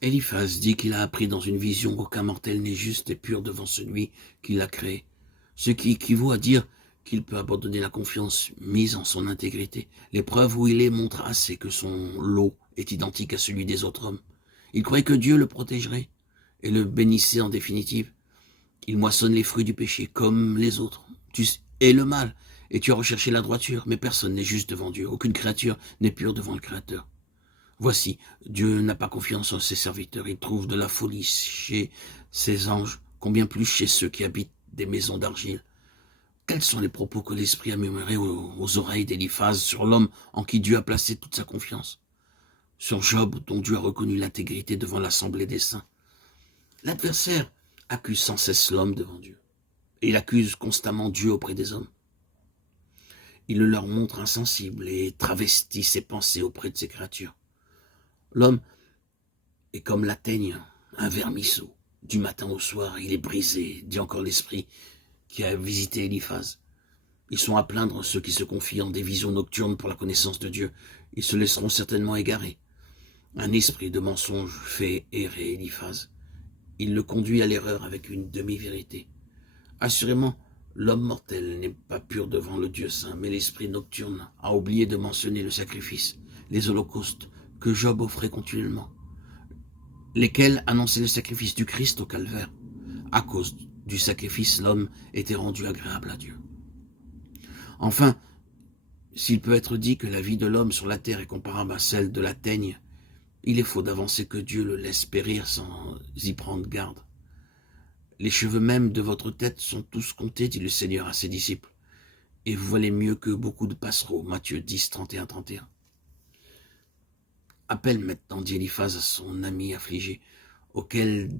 Eliphaz dit qu'il a appris dans une vision qu'aucun mortel n'est juste et pur devant celui qui l'a créé, ce qui équivaut à dire qu'il peut abandonner la confiance mise en son intégrité. Les preuves où il est montrent assez que son lot est identique à celui des autres hommes. Il croyait que Dieu le protégerait et le bénissait en définitive. Il moissonne les fruits du péché comme les autres. Tu es le mal et tu as recherché la droiture, mais personne n'est juste devant Dieu. Aucune créature n'est pure devant le Créateur. Voici, Dieu n'a pas confiance en ses serviteurs. Il trouve de la folie chez ses anges, combien plus chez ceux qui habitent des maisons d'argile. Quels sont les propos que l'Esprit a murmurés aux oreilles d'Éliphaz sur l'homme en qui Dieu a placé toute sa confiance? Sur Job, dont Dieu a reconnu l'intégrité devant l'assemblée des saints. L'adversaire accuse sans cesse l'homme devant Dieu. Et il accuse constamment Dieu auprès des hommes. Il le leur montre insensible et travestit ses pensées auprès de ses créatures. L'homme est comme la teigne, un vermisseau. Du matin au soir, il est brisé, dit encore l'Esprit qui a visité Éliphaz. Ils sont à plaindre ceux qui se confient en des visions nocturnes pour la connaissance de Dieu. Ils se laisseront certainement égarer. Un esprit de mensonge fait errer Éliphaz. Il le conduit à l'erreur avec une demi-vérité. Assurément, l'homme mortel n'est pas pur devant le Dieu saint, mais l'esprit nocturne a oublié de mentionner le sacrifice, les holocaustes que Job offrait continuellement, lesquels annonçaient le sacrifice du Christ au calvaire. À cause du sacrifice, l'homme était rendu agréable à Dieu. Enfin, s'il peut être dit que la vie de l'homme sur la terre est comparable à celle de la teigne, il est faux d'avancer que Dieu le laisse périr sans y prendre garde. Les cheveux même de votre tête sont tous comptés, dit le Seigneur à ses disciples, et vous valez mieux que beaucoup de passereaux. Matthieu 10, 31, 31. Appelle maintenant, dit Éliphaz à son ami affligé, auquel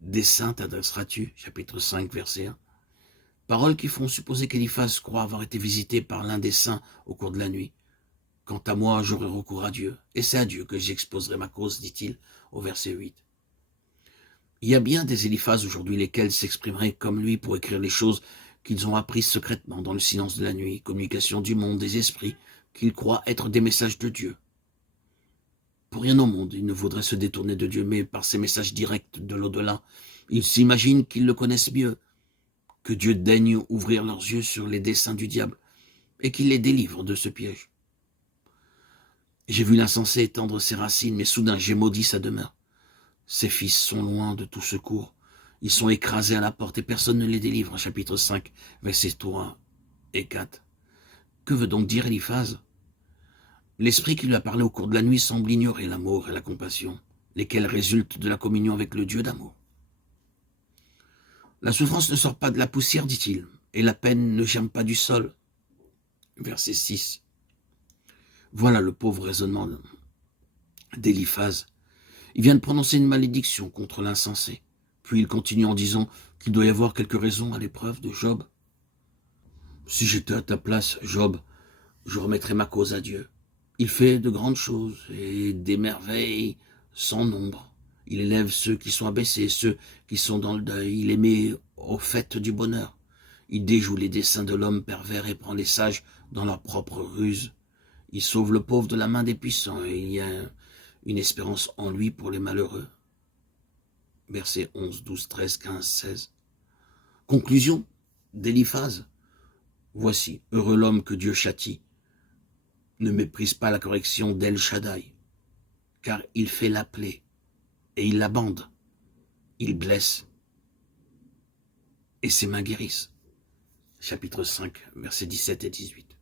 dessein t'adresseras-tu? Chapitre 5, verset 1. Paroles qui font supposer qu'Éliphaz croit avoir été visité par l'un des saints au cours de la nuit. Quant à moi, j'aurai recours à Dieu, et c'est à Dieu que j'exposerai ma cause, dit-il au verset 8. Il y a bien des Éliphaz aujourd'hui lesquels s'exprimeraient comme lui pour écrire les choses qu'ils ont apprises secrètement dans le silence de la nuit, communication du monde, des esprits, qu'ils croient être des messages de Dieu. Pour rien au monde, il ne vaudrait se détourner de Dieu, mais par ces messages directs de l'au-delà, ils s'imaginent qu'ils le connaissent mieux, que Dieu daigne ouvrir leurs yeux sur les desseins du diable, et qu'il les délivre de ce piège. J'ai vu l'insensé étendre ses racines, mais soudain j'ai maudit sa demeure. Ses fils sont loin de tout secours. Ils sont écrasés à la porte et personne ne les délivre. Chapitre 5, versets 3 et 4. Que veut donc dire Éliphaz? L'esprit qui lui a parlé au cours de la nuit semble ignorer l'amour et la compassion, lesquels résultent de la communion avec le Dieu d'amour. La souffrance ne sort pas de la poussière, dit-il, et la peine ne germe pas du sol. Verset 6. Voilà le pauvre raisonnement d'Éliphaz. Il vient de prononcer une malédiction contre l'insensé. Puis il continue en disant qu'il doit y avoir quelques raisons à l'épreuve de Job. Si j'étais à ta place, Job, je remettrais ma cause à Dieu. Il fait de grandes choses et des merveilles sans nombre. Il élève ceux qui sont abaissés, ceux qui sont dans le deuil. Il les met au fait du bonheur. Il déjoue les desseins de l'homme pervers et prend les sages dans leur propre ruse. Il sauve le pauvre de la main des puissants et il y a une espérance en lui pour les malheureux. Versets 11, 12, 13, 15, 16. Conclusion d'Éliphaz. Voici, heureux l'homme que Dieu châtie. Ne méprise pas la correction d'El Shaddai, car il fait l'appeler et il la bande. Il blesse et ses mains guérissent. Chapitre 5, versets 17 et 18.